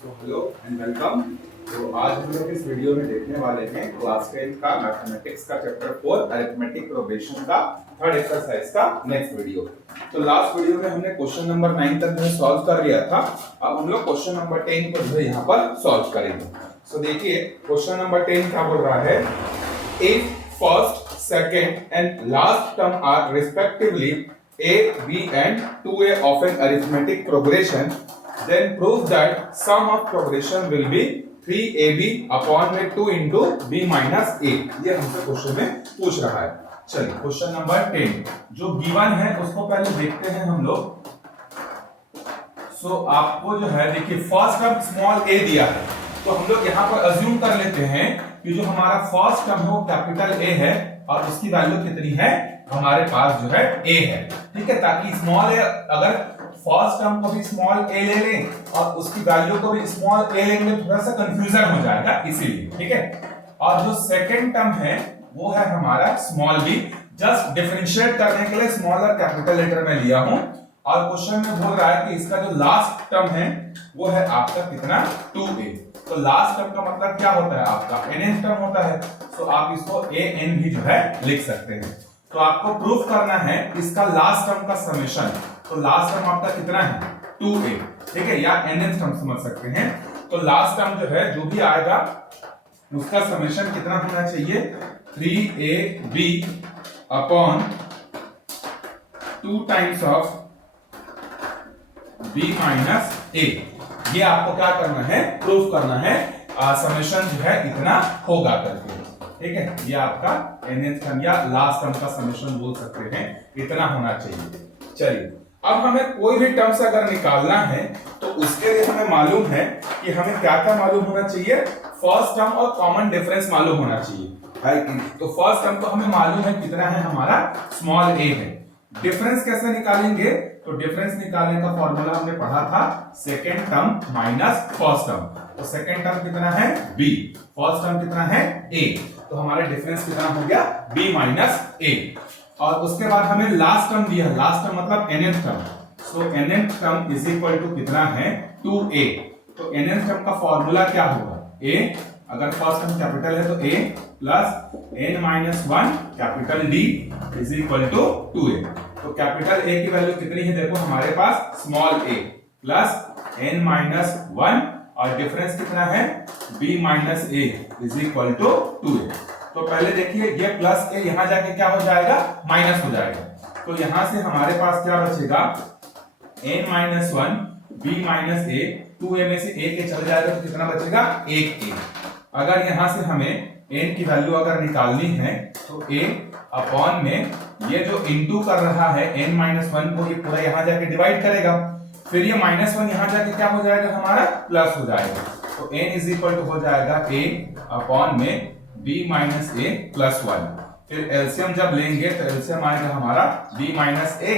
Hello and welcome. तो आज हम लोग इस वीडियो में देखने वाले हैं क्लास 10 का मैथमेटिक्स का चैप्टर 4 अरिथमेटिक प्रोग्रेशन का थर्ड एक्सरसाइज का नेक्स्ट वीडियो। तो लास्ट वीडियो में हमने क्वेश्चन नंबर 9 तक जो सॉल्व कर लिया था। अब हम लोग क्वेश्चन नंबर 10 को जो है यहाँ पर सॉल्व करेंगे। सो देखिए क्वेश्चन नंबर 10 क्या बोल रहा है, if first second and last term are respectively a b and 2a of an arithmetic progression, then prove that sum of progression will be 3ab upon में 2 into b minus a। ये हमसे question में पूछ रहा है। चलिए question number 10 जो given है उसको पहले देखते हैं हम लोग। सो आपको जो है देखिए फर्स्ट टर्म स्मॉल a दिया है, तो हम लोग यहाँ पर अज्यूम कर लेते हैं कि जो हमारा फर्स्ट टर्म है वो कैपिटल A है और उसकी वैल्यू कितनी है, हमारे पास जो है A है। ठीक है, ताकि स्मॉल a अगर फर्स्ट टर्म को भी स्मॉल a ले लें और उसकी वैल्यू को भी स्मॉल a लेंगे थोड़ा सा कंफ्यूजन हो जाएगा, इसीलिए। ठीक है, और जो सेकंड टर्म है वो है हमारा स्मॉल b। जस्ट डिफरेंशिएट करने के लिए स्मॉल और कैपिटल लेटर में लिया हूं। और क्वेश्चन में बोल रहा है कि इसका जो लास्ट टर्म है वो है आपका कितना, 2a। तो लास्ट टर्म का मतलब क्या होता है, आपका nth टर्म होता है। तो आप इसको an भी जो है लिख सकते हैं। तो आपको प्रूफ करना है इसका लास्ट टर्म का समेशन। तो लास्ट टर्म आपका कितना है, 2a। ठीक है, या nth टर्म समझ सकते हैं। तो लास्ट टर्म जो है जो भी आएगा उसका समेशन कितना होना चाहिए, 3ab upon 2 times of b minus a। ये आपको क्या करना है, प्रूफ करना है समेशन जो है इतना होगा करके। ठीक है, ये आपका nth टर्म या लास्ट टर्म का समेशन बोल सकते हैं, इतना होना चाहिए। चलिए अब हमें कोई भी टर्म्स अगर निकालना है तो उसके लिए हमें मालूम है कि हमें क्या क्या मालूम होना चाहिए, फर्स्ट टर्म और कॉमन डिफरेंस मालूम होना चाहिए, है कि? तो फर्स्ट टर्म तो हमें मालूम है कितना है, हमारा स्मॉल a है। डिफरेंस कैसे निकालेंगे, तो डिफरेंस निकालने का फॉर्मूला हमने पढ़ा था, second term minus first term. तो सेकेंड टर्म कितना है b, फर्स्ट टर्म कितना है a। तो हमारा डिफरेंस कितना हो गया, b माइनस a। और उसके बाद हमें लास्ट टर्म दिया, लास्ट टर्म मतलब nth term. So nth term is equal to कितना है, 2a। तो nth टर्म का फॉर्मूला क्या होगा, a अगर फर्स्ट टर्म कैपिटल है तो a plus n minus 1 capital D is equal to 2a। तो कैपिटल A की वैल्यू कितनी है, देखो हमारे पास small a plus n minus 1 और डिफरेंस कितना है, b minus a is equal to 2a। तो पहले देखिए ये प्लस a यहां जाके क्या हो जाएगा, माइनस हो जाएगा। तो यहां से हमारे पास क्या बचेगा, n minus 1 b minus a, 2a में से a के चल जाएगा तो कितना बचेगा, 1a। अगर यहां से हमें n की वैल्यू अगर निकालनी है तो a अपॉन में ये जो इनटू कर रहा है n माइनस 1 को, ये पूरा यहां जाके डिवाइड करेगा, फिर ये माइनस 1 यहां जाके क्या हो जाएगा, हमारा प्लस हो जाएगा। तो n इज इक्वल टू हो जाएगा a अपॉन में b माइनस a प्लस 1। फिर एलसीएम जब लेंगे तो एलसीएम आएगा हमारा b माइनस a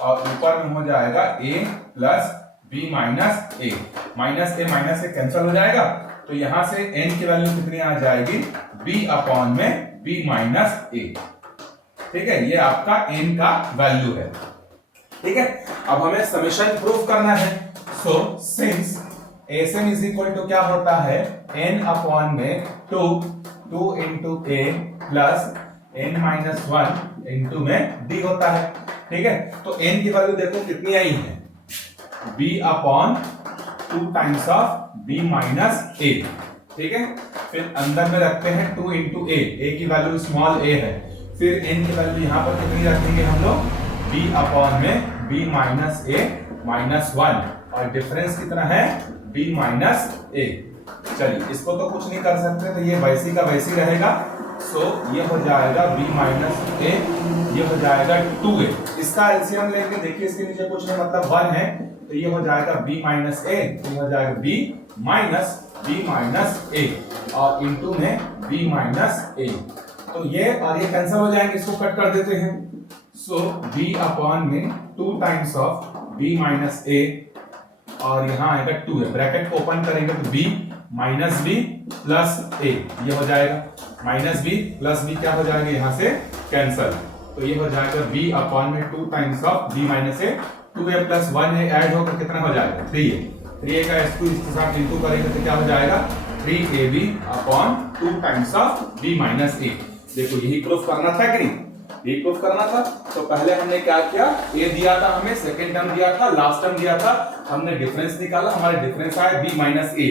और ऊपर में हो जाएगा a plus b minus a। Minus a cancel हो जाएगा, तो यहां से n की वैल्यू कितनी आ जाएगी, b अपॉन में b माइनस a। ठीक है, ये आपका n का वैल्यू है। ठीक है, अब हमें समेशन प्रूफ करना है। So since sm is equal to क्या होता है, n अपॉन में 2 into a plus n minus 1 into में d होता है। ठीक है, तो n की वैल्यू देखो कितनी आई है, b upon 2 times of b minus a। ठीक है, फिर अंदर में रखते हैं 2 इंटू a की वैल्यू स्मॉल a है। फिर n की वैल्यू यहां पर कितनी रखेंगे हम लोग, b अपॉन में b माइनस a माइनस 1 और डिफरेंस कितना है, b माइनस a। चलिए इसको तो कुछ नहीं कर सकते, तो ये वैसी का वैसी रहेगा। सो ये हो जाएगा b माइनस a, ये हो जाएगा 2a। इसका एलसीएम लेंगे, देखिए इसके नीचे कुछ नहीं मतलब 1 है, तो ये हो जाएगा b माइनस a, तो ये हो जाएगा b minus b minus a और इंटू में b माइनस a। तो ये और ये कैंसिल हो जाएंगे, इसको कट कर देते हैं। सो b अपॉन में 2 times of b minus a और यहाँ आएगा 2 है, ब्रैकेट को ओपन करेंगे तो b minus b plus a, ये हो जाएगा माइनस b प्लस b क्या हो जाएगा, यहाँ से कैंसिल। तो ये हो जाएगा b अपॉन में 2 times of b minus a, 2a plus 1a add होकर कितना हो जाएगा, 3a। 3a का s2 इसके साथ इंटू करेंगे तो क्या हो जाएगा 3ab upon 2 times of b minus a। देखो यही प्रूफ करना था कि नहीं, यही प्रूफ करना था। तो पहले हमने क्या किया, a दिया था हमें, सेकंड टर्म दिया था, लास्ट टर्म दिया था, हमने डिफरेंस निकाला, हमारे डिफरेंस आया b minus a।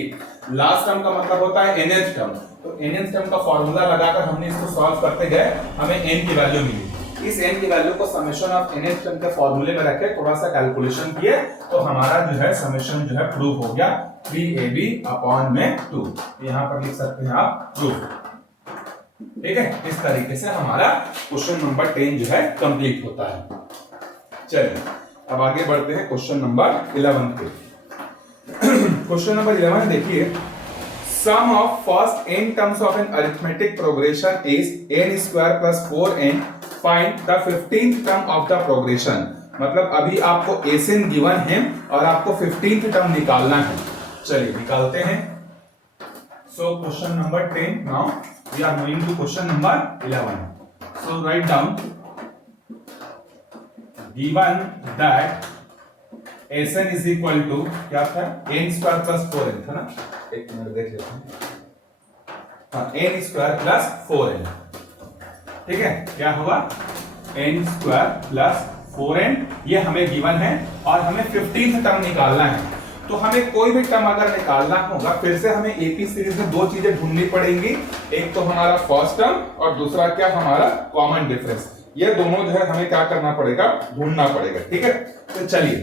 Last term का मतलब होता है nth टर्म, तो nth टर्म का फॉर्मूला लगाकर हमने इसको सॉल्व करते गए, हमें n की वैल्यू मिली। इस n की वैल्यू को समेशन ऑफ nth टर्म के फॉर्मूले में रखे, थोड़ा सा कैलकुलेशन किए, तो हमारा जो है समेशन जो है प्रूव हो गया 3ab अपॉन में 2। यहां पर लिख सकते हैं आप प्रूफ। ठीक है, इस तरीके से हमारा क्वेश्चन नंबर 10 जो है कंप्लीट होता है। चलिए अब आगे बढ़ते हैं क्वेश्चन नंबर 11 पे। क्वेश्चन नंबर 11 देखिए, sum of first n terms of an arithmetic progression is n square plus 4n, find the 15th term of the progression. मतलब अभी आपको Sn गिवन है और आपको 15th टर्म निकालना है। चलिए निकालते हैं। So question number 10, now we are moving to question number 11. So write down, given that Sn is equal to क्या था, n स्क्वायर प्लस 4n था ना, एक मिनट देख लेते हैं। हाँ, n स्क्वायर प्लस 4n, ठीक है, क्या होगा n स्क्वायर प्लस 4n, ये हमें गिवन है और हमें 15th टर्म निकालना है। तो हमें कोई भी टर्म अगर निकालना होगा, फिर से हमें एपी सीरीज में दो चीजें ढूंढनी पड़ेंगी, एक तो हमारा फर्स्ट टर्म और दूसरा क्या हमारा कॉमन डिफरेंस। ये दोनों जो है हमें क्या करना पड़ेगा, ढूंढना पड़ेगा। ठीक है, तो चलिए,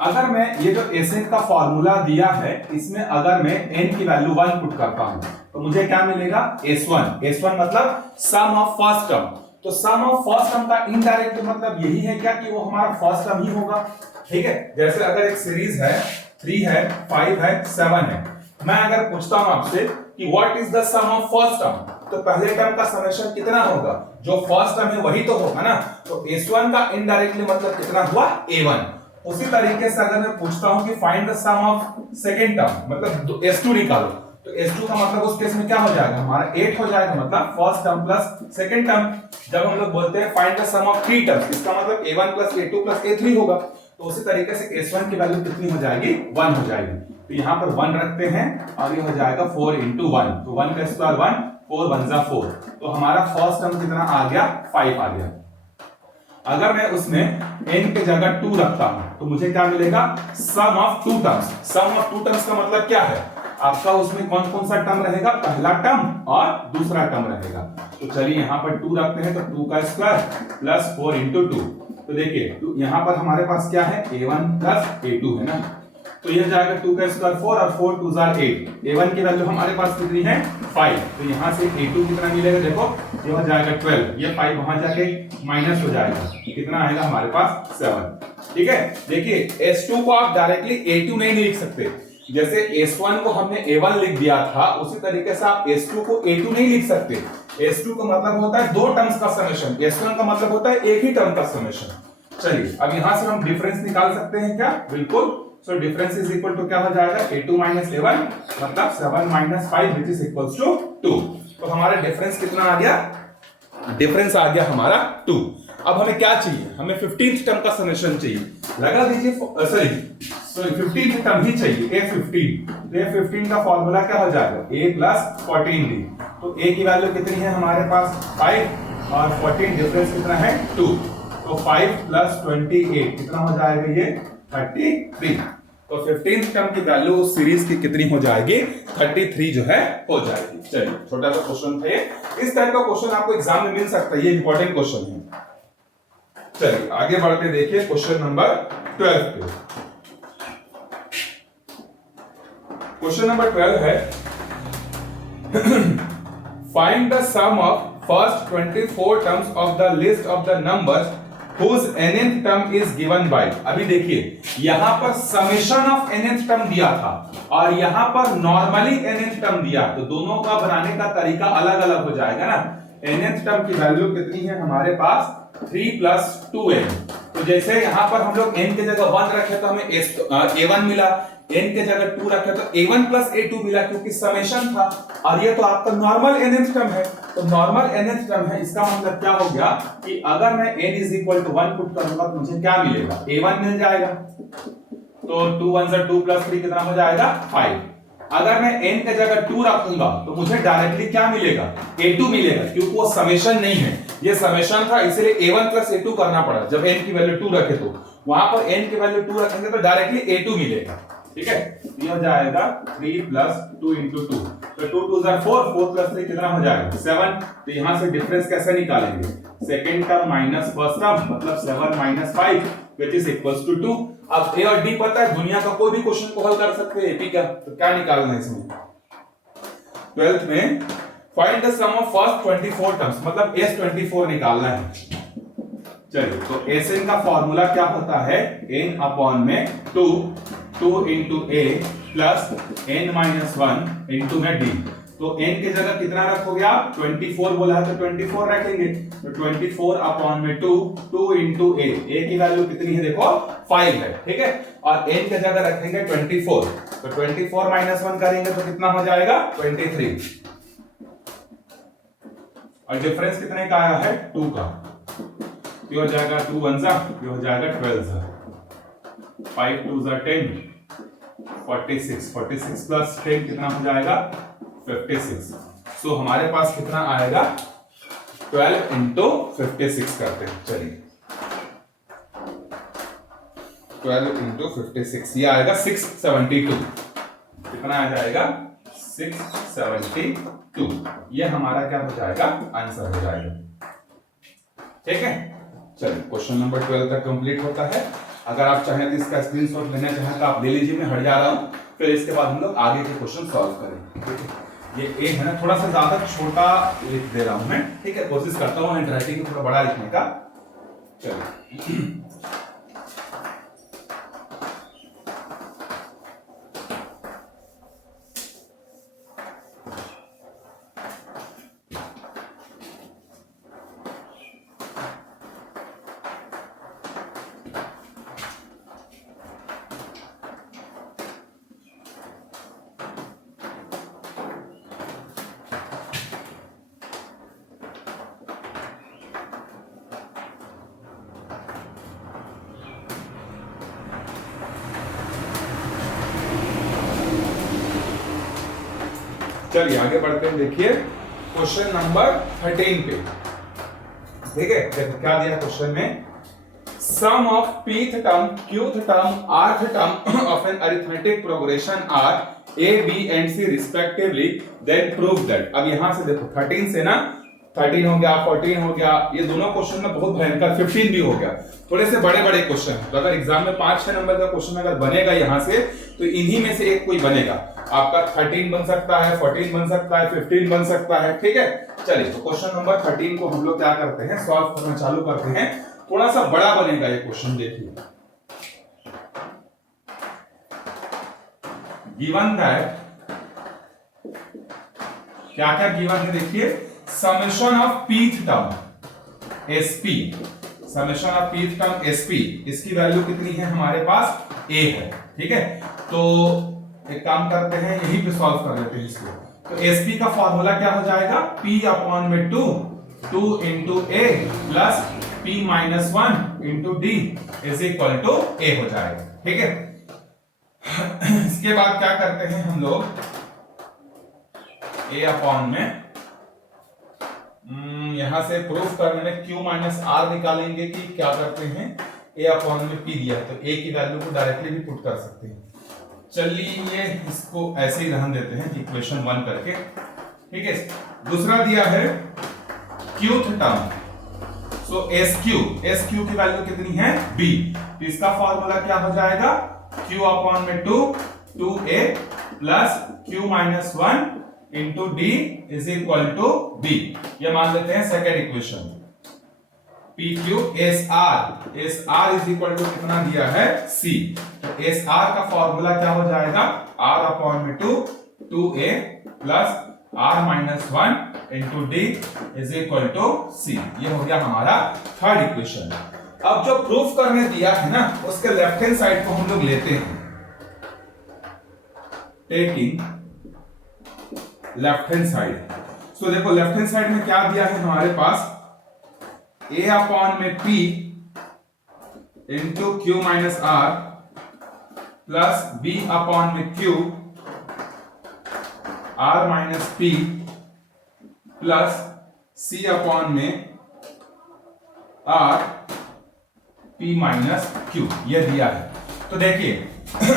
अगर मैं ये जो Sn का फॉर्मूला दिया है, इसमें अगर मैं n की वैल्यू 1 पुट करता हूं तो मुझे क्या मिलेगा, S1 मतलब सम ऑफ फर्स्ट टर्म। तो सम ऑफ फर्स्ट टर्म का इनडायरेक्ट मतलब यही है क्या कि वो हमारा फर्स्ट टर्म ही होगा। ठीक है, जैसे अगर एक सीरीज है 3 है 5 है 7 है, मैं अगर पूछता हूं आपसे कि what is the sum of first term, तो पहले टर्म का समेशन कितना होगा, जो फर्स्ट टर्म है वही तो होगा ना। तो S1 का इनडायरेक्टली मतलब कितना हुआ, A1। उसी तरीके से अगर मैं पूछता हूं कि find the sum of second term, मतलब S2 निकालो, तो S2 का मतलब उस केस में क्या हो जाएगा, हमारा 8 हो जाएगा, मतलब first term plus second term. जब हम लोग बोलते हैं find the sum of 3 terms, इसका मतलब A1 plus A2 plus A3 होगा। तो उसी तरीके से S1 की वैल्यू कितनी हो जाएगी, 1 हो जाएगी। तो यहाँ पर 1 रखते हैं और ये हो जाएगा 4 इंटू 1, तो 1 का स्क्वायर 1, 4 1 जा 4, तो हमारा फर्स्ट टर्म कितना आ गया, 5 आ गया। अगर मैं उसमें n के जगह 2 रखता हूं तो मुझे क्या मिलेगा, sum of 2 terms. Sum of 2 terms का मतलब क्या है, आपका उसमें कौन कौन सा टर्म रहेगा, पहला टर्म और दूसरा टर्म रहेगा। तो चलिए यहाँ पर 2 रखते हैं, तो 2 का स्क्वायर प्लस 4 इंटू 2। तो देखिए यहाँ पर हमारे पास क्या है, A1 प्लस A2 है ना, तो ये जाएगा 2 का स्क्वायर 4 और 4 2 जार 8। A1 की वैल्यू हमारे पास कितनी है, 5। तो यहाँ से A2 कितना मिलेगा, देखो ये हो जाएगा 12, ये 5 वहां जाके माइनस हो जाएगा, कितना आएगा हमारे पास 7। ठीक है, देखिए S2 को आप डायरेक्टली A2 नहीं लिख सकते, जैसे S1 को हमने A1 लिख दिया था, उसी तरीके से आप S2 को A2 नहीं लिख सकते। S2 का मतलब होता है दो टर्म्स का समेशन, S1 का मतलब होता है एक ही टर्म का समेशन। चलिए अब यहां से हम डिफरेंस निकाल सकते हैं क्या, बिल्कुल। So difference is equal to क्या हो जाएगा, A2 माइनस A1 मतलब 7 minus 5 which is equals to 2। तो हमारा डिफरेंस कितना आ गया, डिफरेंस आ गया हमारा 2। अब हमें क्या चाहिए, हमें 15th टर्म का समेशन चाहिए, लगा दीजिए, सॉरी 15th टर्म ही चाहिए, A15। तो A15 का फॉर्मूला क्या हो जाएगा, A प्लस 14D। तो A की वैल्यू कितनी है हमारे पास 5 और 14 डिफरेंस कितना है 2, तो 5 प्लस 28 कितना हो जाएगा, ये 33। तो 15th टर्म की वैल्यू उस सीरीज की कितनी हो जाएगी, 33 जो है हो जाएगी। चलिए छोटा सा क्वेश्चन था ये, इस टाइप का क्वेश्चन आपको एग्जाम में मिल सकता है, ये इंपॉर्टेंट क्वेश्चन है। चलिए आगे बढ़ते देखिए क्वेश्चन नंबर 12 पे। क्वेश्चन नंबर 12 है, find the sum of first 24 terms of the list of the numbers whose nth term is given by। अभी देखिए यहां पर समेशन ऑफ nth टर्म दिया था और यहां पर नॉर्मली nth टर्म दिया, तो दोनों का बनाने का तरीका अलग अलग हो जाएगा ना। nth टर्म की वैल्यू कितनी है हमारे पास, 3 प्लस 2n। तो जैसे यहां पर हम लोग n की जगह 1 रखे तो हमें A1 मिला, n के जगह 2 रखे तो A1 प्लस A2 मिला, क्योंकि समेशन था। और ये तो आपका नॉर्मल nth टर्म है, तो नॉर्मल nth टर्म है, इसका मतलब क्या हो गया कि अगर मैं n is equal to 1 put करूंगा तो मुझे क्या मिलेगा, A1 मिल जाएगा। तो 2 1 से 2 प्लस 3 कितना हो जाएगा 5। अगर मैं n के जगह 2 रखूंगा तो मुझे डायरेक्टली क्या मिलेगा a2 मिलेगा, क्योंकि वो समेशन नहीं है, ये समेशन था, इसलिए a1 प्लस a2 करना पड़ा। जब n की वैल्यू 2 रखे तो वहां पर n की वैल्यू 2 रखेंगे तो डायरेक्टली a2 मिलेगा। ठीक है, ये हो जाएगा 3 प्लस 2 इंटू 2, तो 2 2 4, 4 प्लस 3 कितना हो जाएगा 7। तो यहां से डिफरेंस कैसे निकालेंगे, second term minus first term, मतलब 7 minus 5 which is equals to 2। अब ए और डी पता है, दुनिया का कोई भी क्वेश्चन को हल कर सकते हैं एपी का, तो क्या निकालना है इसमें 12th में find the sum of first 24 terms, मतलब S24 निकालना है। चलिए, तो Sn का फॉर्मूला क्या होता है, n अपॉन में 2 into a plus n minus 1 into में d। तो n की जगह कितना रखोगे आप, 24 बोला है तो 24 रखेंगे, तो 24 अपॉन में 2 इंटू a की वैल्यू कितनी है देखो 5 है। ठीक है, और n की जगह रखेंगे 24, तो 24 माइनस 1 करेंगे तो कितना हो जाएगा 23, और डिफरेंस कितने का आया है 2 का, ये हो जाएगा 2 1 जा, ये हो जाएगा 12 जा, 5 2 जा 10, 46 प्लस 10 कितना हो जाएगा 56। सो हमारे पास कितना आएगा 12 इंटू 56 करते हैं। चलिए 12 इंटू 56 ये आएगा 672, कितना आ जाएगा 672, ये हमारा क्या हो जाएगा आंसर हो जाएगा। ठीक है, चलिए क्वेश्चन नंबर 12 तक कंप्लीट होता है। अगर आप चाहें तो इसका स्क्रीनशॉट लेना चाहें तो आप ले लीजिए, मैं हट जा रहा हूं, फिर इसके बाद हम लोग आगे के क्वेश्चन सॉल्व करेंगे। ये ए है ना, थोड़ा सा ज्यादा छोटा लिख दे रहा हूं मैं, ठीक है, कोशिश करता हूं हैंडराइटिंग को थोड़ा बड़ा लिखने का। चलिए चलिए आगे बढ़ते हैं। देखिए क्वेश्चन नंबर 13 पे, ठीक है, देखो क्या दिया क्वेश्चन में, sum of pth term qth term rth term of an arithmetic progression are a b and c respectively, then prove that. अब यहां से देखो 13 से ना 13 हो गया, 14 हो गया, ये दोनों क्वेश्चन में बहुत भयंकर, 15 भी हो गया, थोड़े से बड़े बड़े क्वेश्चन। तो अगर एग्जाम में 5-6 नंबर का क्वेश्चन अगर बनेगा यहां से, तो इन्हीं में से एक कोई बनेगा। आपका 13 बन सकता है, 14 बन सकता है, 15 बन सकता है। ठीक है, चलिए तो क्वेश्चन नंबर 13 को हम लोग क्या करते हैं, सॉल्व करना चालू करते हैं। थोड़ा सा बड़ा बनेगा ये क्वेश्चन, देखिए गिवन दैट, क्या क्या गिवन है देखिए, summation of pth term sp, summation of pth term sp, इसकी वैल्यू कितनी है हमारे पास a है। ठीक है, तो एक काम करते हैं, यहीं पे सॉल्व कर लेते हैं इसको। तो sp का फॉर्मूला क्या हो जाएगा, p अपॉन में 2 into a plus p minus 1 into d is equal to a हो जाएगा। ठीक है, इसके बाद क्या करते हैं हम लोग, a अपॉन में यहां से प्रूफ करने में q माइनस r निकालेंगे कि क्या करते हैं, a अपॉन में p दिया तो a की वैल्यू को डायरेक्टली भी पुट कर सकते हैं। चलिए इसको ऐसे ही रहने देते हैं इक्वेशन 1 करके। ठीक है, दूसरा दिया है qth टर्म, सो sq की वैल्यू कितनी है b, तो इसका फॉर्मूला क्या हो जाएगा, q अपॉन में 2a plus q minus 1 into d is equal to b। ये मान लेते हैं second equation. PQ SR is equal to कितना दिया है C, तो SR का फॉर्मूला क्या हो जाएगा, R अपॉन में 2a plus R minus 1 into d is equal to C। ये हो गया हमारा थर्ड इक्वेशन। अब जो प्रूफ करने दिया है ना, उसके लेफ्ट हैंड साइड को हम लोग लेते हैं, taking left hand side. So देखो लेफ्ट हैंड साइड में क्या दिया है हमारे पास, a अपॉन में p into q minus r plus B upon में Q R minus P plus C upon में आर पी माइनस क्यू, ये दिया है। तो देखिए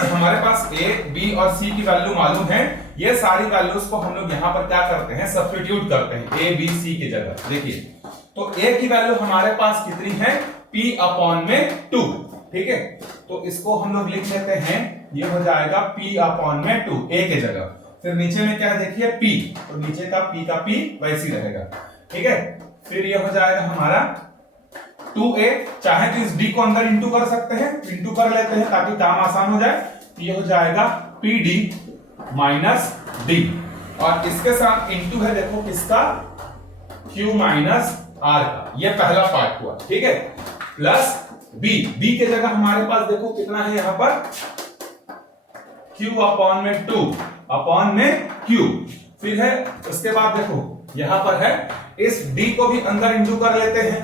हमारे पास ए बी और सी की वैल्यू मालूम है, ये सारी वैल्यूज को हम लोग यहां पर क्या करते हैं, सब्स्टिट्यूट करते हैं ए बी सी की जगह। देखिए तो ए की वैल्यू हमारे पास कितनी है, पी अपॉन में 2, ठीक है। तो इसको हम लोग लिख लेते हैं, ये हो जाएगा पी अपॉन में 2 ए के जगह। फिर नीचे में क्या है देखिए पी, तो नीचे का पी वैसे ही रहेगा, ठीक है। फिर ये हो जाएगा हमारा 2a, चाहे तो इस d को अंदर इंटू कर सकते हैं, इंटू कर लेते हैं ताकि काम आसान हो जाए। तो ये हो जाएगा pd माइनस d, और इसके साथ इंटू है देखो किसका, q माइनस r का, ये पहला पार्ट हुआ, ठीक है। प्लस b के जगह हमारे पास देखो कितना है यहां पर, q अपॉन में 2 अपॉन में q। फिर है उसके बाद देखो यहां पर है, इस d को भी अंदर इंटू कर लेते हैं,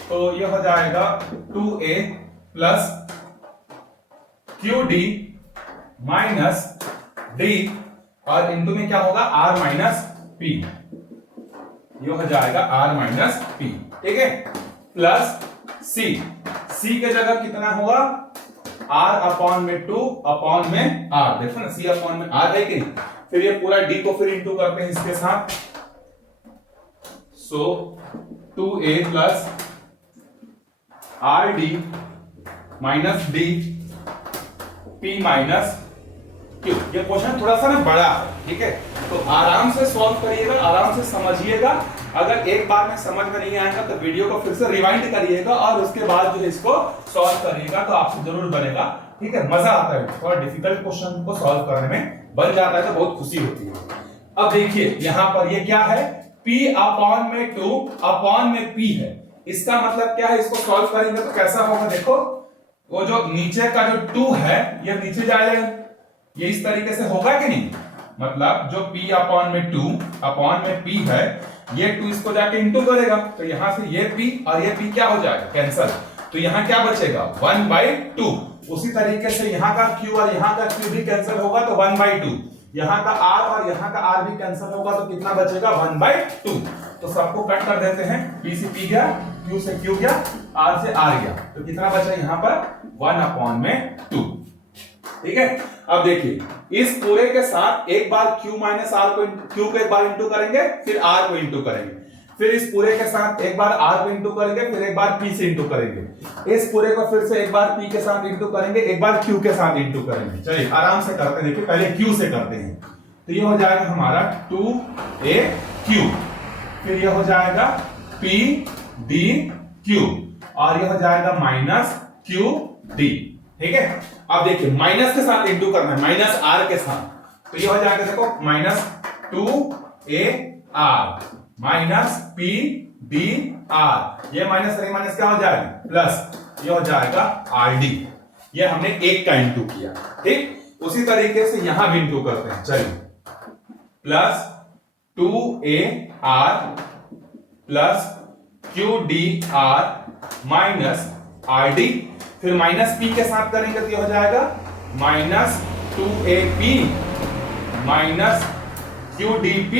तो यह हो जाएगा 2a plus qd minus d, और इंटू में क्या होगा r माइनस p, यह हो जाएगा r माइनस p, ठीक है। प्लस c के जगह कितना होगा, r अपॉन में 2 अपॉन में r, देखो ना c अपॉन में r है कि नहीं। फिर ये पूरा d को फिर इंटू करते हैं इसके साथ, सो 2a plus R D minus D P minus Q. ये क्वेश्चन थोड़ा सा ना बड़ा है, ठीक है, तो आराम से सॉल्व करिएगा, आराम से समझिएगा। अगर एक बार में समझ में नहीं आएगा तो वीडियो को फिर से रिवाइंड करिएगा और उसके बाद जो है इसको सॉल्व करिएगा, तो आपसे जरूर बनेगा, ठीक है। मजा आता है, थोड़ा डिफिकल्ट क्वेश्चन को सॉल्व करने में बन जाता है तो बहुत खुशी होती है। अब देखिए यहां पर ये क्या है, p अपॉन में 2 अपॉन में p है, इसका मतलब क्या है, इसको सॉल्व करेंगे तो कैसा होगा, देखो वो जो नीचे का जो 2 है ये नीचे जाएगा, ये इस तरीके से होगा कि नहीं, मतलब जो p अपॉन में 2 अपॉन में p है, ये 2 इसको जाके इंटू करेगा, तो यहां से ये p और ये p क्या हो जाएगा, कैंसल। तो यहां क्या बचेगा, 1/2। उसी तरीके से यहां का q और यहां का q भी कैंसिल होगा तो 1/2, यहां का r और यहां का r भी कैंसिल होगा तो कितना बचेगा, 1/2। तो सबको कट कर देते हैं, p से p गया, q से q गया, r से r गया, तो कितना बचा यहां पर, 1/2, ठीक है। अब देखिए इस पूरे के साथ एक बार q माइनस r को q को एक बार इंटू करेंगे, फिर r को इंटू करेंगे, फिर इस पूरे के साथ एक बार r को इंटू करेंगे, फिर एक बार p से इंटू करेंगे, इस पूरे को फिर से एक बार p के साथ इंटू करेंगे, एक बार q के साथ इंटू करेंगे। चलिए आराम से करते हैं, देखिए पहले q से करते हैं, तो ये हो जाएगा हमारा 2aq, फिर ये हो जाएगा pdq, और ये हो जाएगा माइनस qd, ठीक है। अब देखिए माइनस के साथ इंटू करना है, माइनस r के साथ, तो ये हो जाएगा देखो माइनस 2ar माइनस pdr, ये माइनस माइनस क्या हो जाएगा, प्लस ये हो जाएगा rd, ये हमने एक का इंटू किया, ठीक। उसी तरीके से यहां भी इंटू करते हैं, चलिए plus 2ar plus qdr minus rd, फिर माइनस p के साथ करेंगे तो ये हो जाएगा माइनस 2ap माइनस qdp,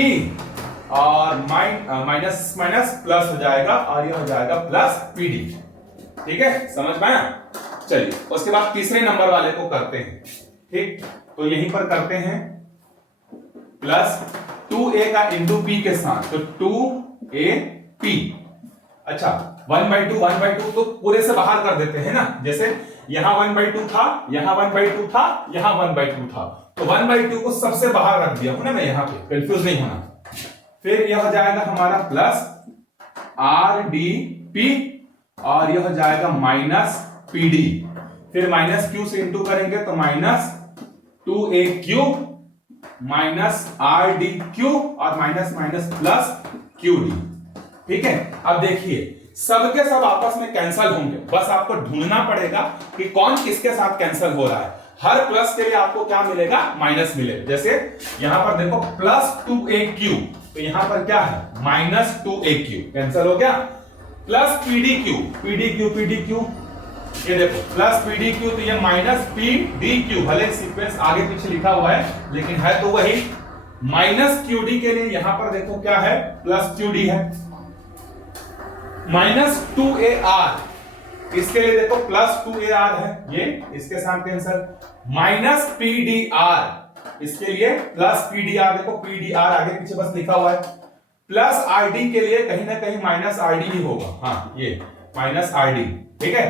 और माइनस माइनस प्लस हो जाएगा, और ये हो जाएगा प्लस pd, ठीक है, समझ में आया। चलिए उसके बाद तीसरे नंबर वाले को करते हैं, ठीक, तो यहीं पर करते हैं, प्लस 2a का इंटू p के साथ, तो 2ap, अच्छा 1/2 तो पूरे से बाहर कर देते हैं ना, जैसे यहां 1/2 था, यहां 1/2 था, यहां 1/2 था, तो 1/2 को सबसे बाहर रख दिया हूं ना मैं, यहां पे कंफ्यूज नहीं होना। फिर यह हो जाएगा हमारा प्लस rdp, और यह हो जाएगा माइनस pd, फिर माइनस q से इंटू करेंगे तो माइनस 2aq माइनस rdq, और माइनस माइनस प्लस qd, ठीक है। अब देखिए सबके सब आपस में कैंसिल होंगे, बस आपको ढूंढना पड़ेगा कि कौन किसके साथ कैंसिल हो रहा है। हर प्लस के लिए आपको क्या मिलेगा, माइनस मिलेगा। जैसे यहां पर देखो प्लस 2aq, तो यहां पर क्या है, माइनस 2aq कैंसिल हो गया, प्लस pdq, ये देखो प्लस पी डी क्यू, तो ये माइनस पी डी क्यू, भले सीक्वेंस आगे पीछे लिखा हुआ है लेकिन है तो वही। माइनस क्यू डी के लिए यहां पर देखो क्या है, प्लस क्यू डी है। माइनस 2AR, इसके लिए देखो प्लस 2AR है, ये इसके साथ कैंसिल। माइनस PDR, इसके लिए प्लस PDR, देखो PDR आगे पीछे बस लिखा हुआ है। प्लस RD के लिए कहीं ना कहीं माइनस RD भी होगा, हाँ ये माइनस RD, ठीक है।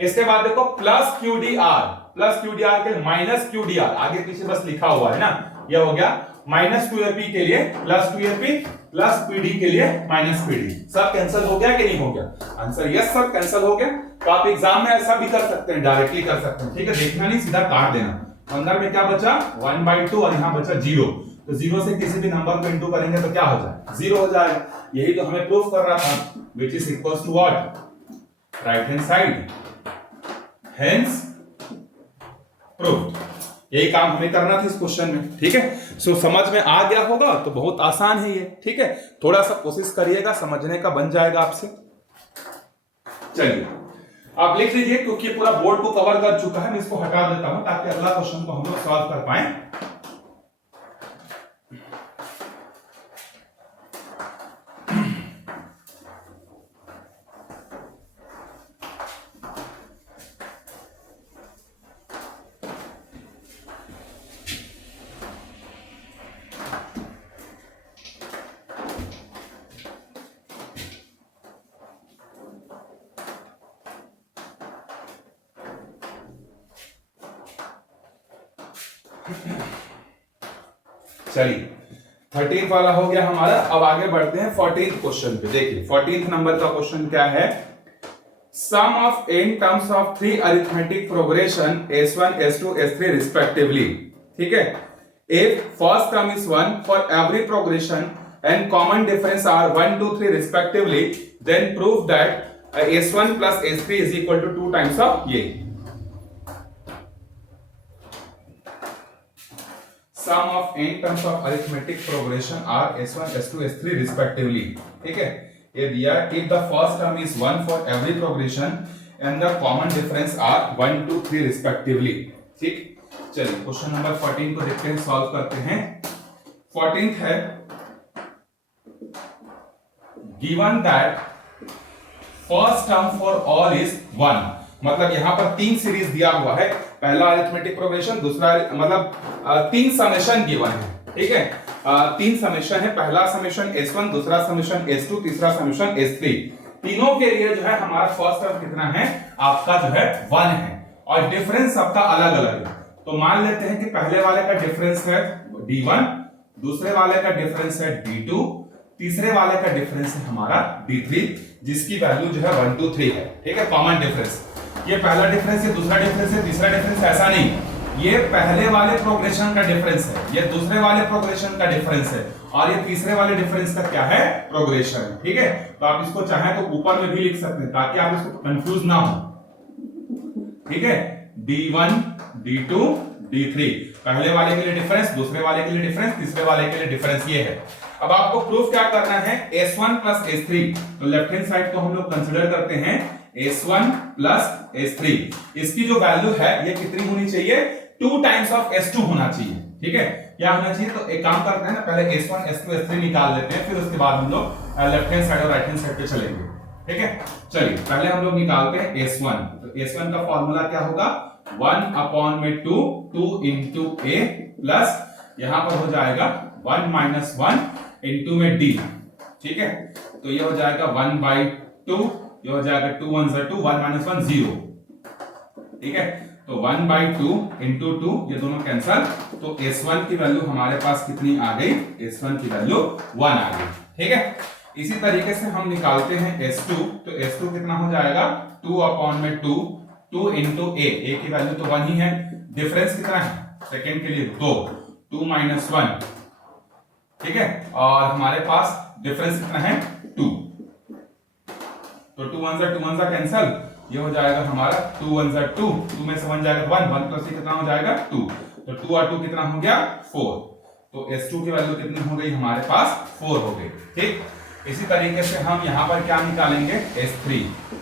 इसके बाद देखो प्लस QDR, प्लस QDR के लिए माइनस QDR, आगे पीछे बस लिखा हुआ है ना, यह हो गया। माइनस 2AP के लिए प्लस 2AP, प्लस PD के लिए माइनस PD। सब कैंसिल हो गया कि नहीं हो गया? आंसर यस सर, कैंसिल हो गया। तो आप एग्जाम में ऐसा भी कर सकते हैं, डायरेक्टली कर सकते हैं, ठीक है, देखना नहीं, सीधा काट देना। अंदर में क्या बचा, 1/2 और यहाँ बचा 0, तो 0 से किसी भी नंबर को इंटू करेंगे तो क्या हो जाए, 0 हो जाएगा। यही तो हमें प्रूफ कर रहा था, which is equals to what, right hand side, hence proof. यही काम हमें करना था इस क्वेश्चन में, ठीक है। सो समझ में आ गया होगा तो बहुत आसान है ये, ठीक है। थोड़ा सा कोशिश करिएगा, समझने का बन जाएगा आपसे। चलिए आप लिख लीजिए, क्योंकि पूरा बोर्ड को कवर कर चुका है, मैं इसको हटा देता हूं ताकि अगला क्वेश्चन को हम लोग सॉल्व कर पाए। चलिए 13th वाला हो गया हमारा। अब आगे बढ़ते हैं 14th क्वेश्चन पे। देखिए 14th नंबर का क्वेश्चन क्या है, sum of n terms of 3 arithmetic progression s1 s2 s3 respectively, ठीक है। If first term is 1 for every progression and common difference are 1 2 3 respectively, then prove that s1 plus s3 is equal to 2 times of ये। Sum of n terms of arithmetic progression are s1 s2 s3 respectively, ठीक है। ये दिया if the first term is 1 for every progression and the common difference are 1 2 3 respectively, ठीक। चलिए question number 14 को देखते हैं, सॉल्व करते हैं। 14th है, given that first term for all is 1, मतलब यहां पर 3 सीरीज दिया हुआ है, पहला अरिथमेटिक प्रोग्रेशन, दूसरा मतलब 3 समेशन गिवन है, ठीक है। 3 समेशन है, पहला समेशन s1, दूसरा समेशन s2, तीसरा समेशन s3। तीनों के लिए जो है हमारा फर्स्ट टर्म कितना है, आपका जो है 1 है, और डिफरेंस सबका अलग अलग है। तो मान लेते हैं कि पहले वाले का डिफरेंस है d1, दूसरे वाले का डिफरेंस है d2, तीसरे वाले का डिफरेंस है हमारा d3, जिसकी वैल्यू जो है 1 2 3 है, ठीक है, कॉमन डिफरेंस। ये पहला डिफरेंस है, दूसरा डिफरेंस है, तीसरा डिफरेंस, ऐसा नहीं, ये पहले वाले प्रोग्रेशन का डिफरेंस है, ये दूसरे वाले प्रोग्रेशन का डिफरेंस है, और ये तीसरे वाले डिफरेंस का क्या है, प्रोग्रेशन, ठीक है। तो आप इसको चाहें तो ऊपर में भी लिख सकते हैं ताकि आप इसको कंफ्यूज ना हो, ठीक है। d1 d2 d3, पहले वाले के लिए डिफरेंस, दूसरे वाले के लिए डिफरेंस, तीसरे वाले के लिए डिफरेंस, ये है। अब आपको प्रूफ क्या करना है, s1 plus s3, तो लेफ्ट हैंड साइड को हम लोग कंसीडर करते हैं s1 plus s3, इसकी जो वैल्यू है ये कितनी होनी चाहिए, 2 टाइम्स ऑफ s2 होना चाहिए, ठीक है। क्या होना चाहिए, तो एक काम करते हैं ना, पहले s1 s2 s3 निकाल लेते हैं, फिर उसके बाद हम लोग लेफ्ट हैंड साइड और राइट हैंड साइड पे चलेंगे, ठीक है। चलिए पहले हम लोग निकालते हैं s1, तो s1 का फॉर्मूला क्या होगा, 1/2 2 into a प्लस यहां पर हो जाएगा 1 minus 1 into में d, ठीक है। तो ये हो जाएगा 1/2, ये हो जाएगा 2 1 2, 1 minus 1 0, ठीक है। तो 1/2 into 2, ये दोनों कैंसल, तो s1 की वैल्यू हमारे पास कितनी आ गई, s1 की वैल्यू 1 आ गई, ठीक है। इसी तरीके से हम निकालते हैं s2, तो s2 कितना हो जाएगा, 2/2 2 into a की वैल्यू तो 1 ही है, डिफरेंस कितना है, सेकेंड के लिए 2 minus 1, ठीक है, और हमारे पास डिफरेंस कितना है 2, तो 2 1 कैंसल, ये हो जाएगा हमारा 2 1 2, 2 में से 1 जाएगा 1, 1 प्लस कितना हो जाएगा 2, तो 2 और 2 कितना हो गया 4, तो s2 की वैल्यू कितनी हो गई हमारे पास 4 हो गई, ठीक। इसी तरीके से हम यहाँ पर क्या निकालेंगे S3,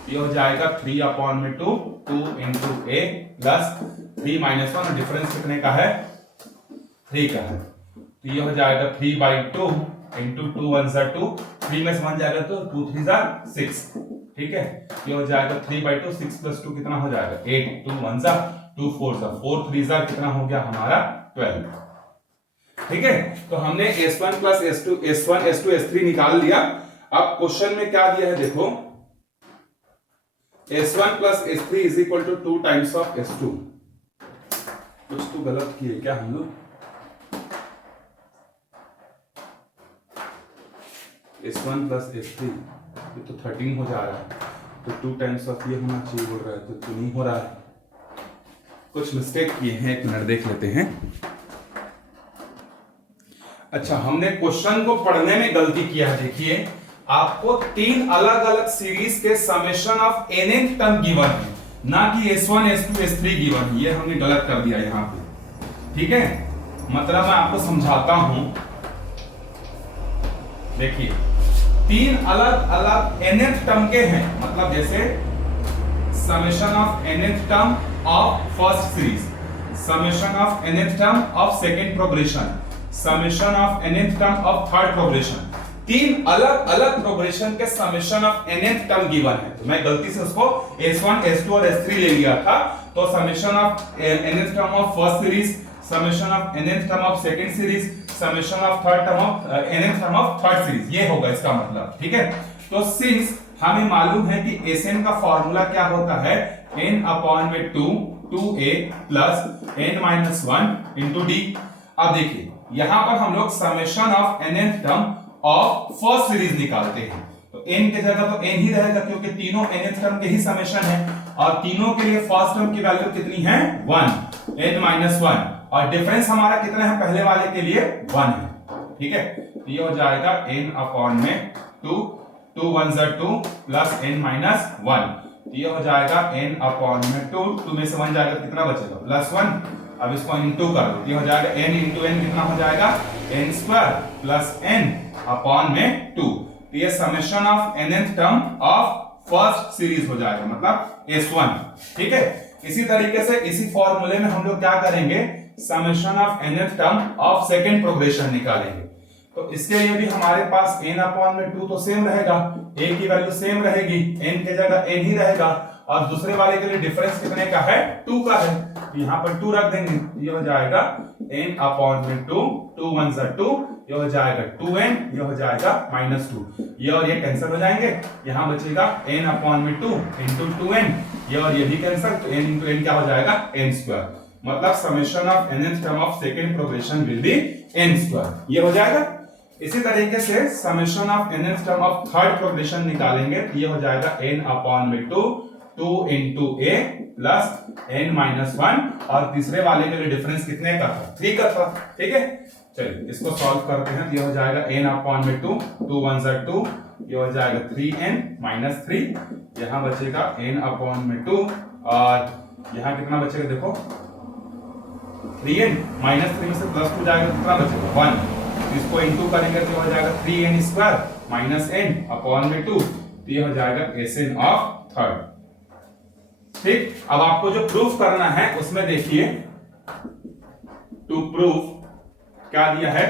ये हो जाएगा 3/2 2 into a प्लस 3 - 1, डिफरेंस कितने का है 3 का है, तो ये हो जाएगा 3/2 into 2 1 = 2, 3 में से 1 जाएगा तो 2 3 = 6, ठीक है। ये हो जाएगा 3/2, 6 + 2 कितना हो जाएगा 8, 2 1 = 2 4 = 4 3 = कितना हो गया हमारा 12, ठीक है। तो हमने S1 + S2 S1 S2 S3 निकाल लिया। अब क्वेश्चन में क्या दिया है देखो, S1 + S3 = 2 times of S2। कुछ तो गलत किए क्या हम लोग, S1 + S3 ये तो 13 हो जा रहा है, तो 2 टाइम्स ऑफ ये होना चाहिए, बोल रहा है तो नहीं हो रहा है, कुछ मिस्टेक किए हैं, एक मिनट देख लेते हैं। अच्छा, हमने क्वेश्चन को पढ़ने में गलती किया है। देखिए आपको 3 अलग अलग सीरीज के summation of nth term given है, ना कि S1 S2 S3 गिवन है, ये हमने गलत कर दिया यहां पे, ठीक है। मतलब मैं आपको समझाता हूं, देखिए 3 अलग अलग nth टर्म के हैं, मतलब जैसे summation of nth term of first series, summation of nth term of second progression, summation of nth term of third progression, 3 अलग अलग प्रोग्रेशन के summation of nth term given है। तो मैं गलती से उसको S1 S2 और S3 ले लिया था, तो summation of nth term of first series, summation of nth term of second series, summation of third term of nth term of third series, ये होगा इसका मतलब, ठीक है। तो सिंस हमें मालूम है कि Sn का फॉर्मूला क्या होता है, n/2 2a + n - 1 * d। अब देखिए यहां पर हम लोग summation of nth term of first series निकालते हैं, तो n के जगह तो n ही रहेगा, क्योंकि तीनों nth टर्म के ही समेशन है, और तीनों के लिए फर्स्ट टर्म की वैल्यू कितनी है 1, n - 1, और डिफरेंस हमारा कितना है पहले वाले के लिए 1 है, ठीक है। तो ये हो जाएगा n/2 2 1 = 2 प्लस n - 1, ये हो जाएगा n/2, 2 में से 1 जाएगा कितना बचेगा +1। अब इसको इनटू कर दो, ये हो जाएगा n × n कितना हो जाएगा n² + n/2। तो ये summation of nth term of first series हो जाएगा, मतलब S1, ठीक है। इसी तरीके से इसी फॉर्मूले में हम लोग क्या करेंगे, summation of nth term of second progression निकालेंगे। तो इसके लिए भी हमारे पास n/2 तो सेम रहेगा, a की वैल्यू सेम रहेगी, n के जगह n ही रहेगा, और दूसरे वाले के लिए डिफरेंस कितने का है 2 का है, यहाँ पर 2 रख देंगे, ये हो जाएगा n/2 2 1 = 2, ये हो जाएगा 2n, ये हो जाएगा -2, ये और ये कैंसिल हो जाएंगे, यहाँ बचेगा n/2 × 2n, ये और ये भी कैंसिल, तो n × n क्या हो जाएगा n², मतलब summation of nth term of second progression will be n², ये हो जाएगा। इसी तरीके से summation of nth term of third progression निकालेंगे, ये हो जाएगा n/2 2 × a प्लस n - 1, और तीसरे वाले के लिए डिफरेंस कितने का था 3 का था, ठीक है। चलिए इसको सॉल्व करते हैं, ये हो जाएगा n/2 2 1 = 2, ये हो जाएगा 3n - 3, यहाँ बचेगा n/2, और यहाँ कितना बचेगा देखो 3n - 3 में से +2 जाएगा, कितना बचेगा 1, इसको इनटू करेंगे तो हो जाएगा 3n² - n/2, तो ये हो जाएगा Sn ऑफ थर्ड, ठीक। अब आपको जो प्रूफ करना है उसमें देखिए, टू प्रूफ क्या दिया है,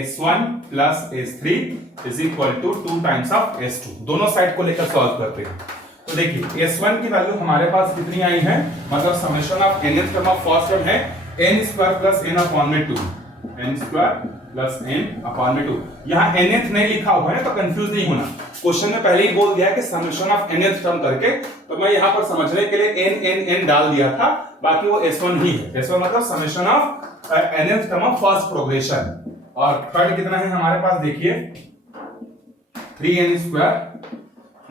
S1 + S3 = 2 times of S2, दोनों साइड को लेकर सॉल्व करते हैं। तो देखिए S1 की वैल्यू हमारे पास कितनी आई है, मतलब summation of nth term of first term है n² + n/2, n² + n/2, यहाँ nth नहीं लिखा हुआ है तो कंफ्यूज नहीं होना, क्वेश्चन में पहले ही बोल दिया है कि समेशन ऑफ nth टर्म करके, तो मैं यहाँ पर समझने के लिए n डाल दिया था, बाकी वो S1 ही है। S1 मतलब summation of nth term of first progression, और थर्ड कितना है हमारे पास देखिए 3n² -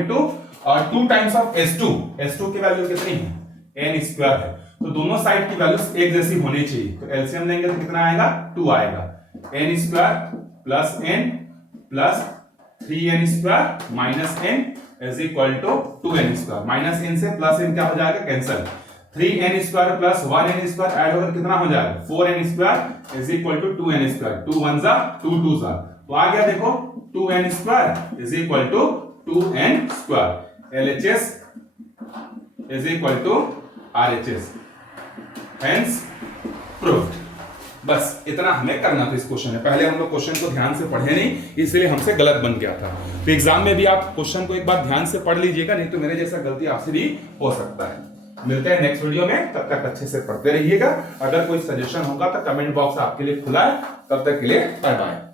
n/2, और 2 टाइम्स ऑफ S2 की वैल्यू कितनी है n² है, तो दोनों साइड की वैल्यूज एक जैसी होनी चाहिए, तो एलसीएम लेंगे तो कितना आएगा 2 आएगा, n² + n plus 3n² - n = 2n², -n से +n क्या हो जाएगा कैंसिल, 3n² + 1n² ऐड होकर कितना हो जाएगा 4n² = 2n², 2 1 = 2 2 सा, तो आ गया देखो 2n square is equal to 2n square, LHS is equal to RHS, hence proved. बस इतना हमें करना था इस क्वेश्चन में। पहले हम लोग क्वेश्चन को ध्यान से पढ़े नहीं, इसलिए हमसे गलत बन गया था। तो एग्जाम में भी आप क्वेश्चन को एक बार ध्यान से पढ़ लीजिएगा, नहीं तो मेरे जैसा गलती आपसे भी हो सकता है। मिलते हैं नेक्स्ट वीडियो में, तब तक अच्छे से पढ़ते रहिएगा। अगर कोई सजेशन होगा तो कमेंट बॉक्स आपके लिए खुला है। तब तक के लिए बाय बाय।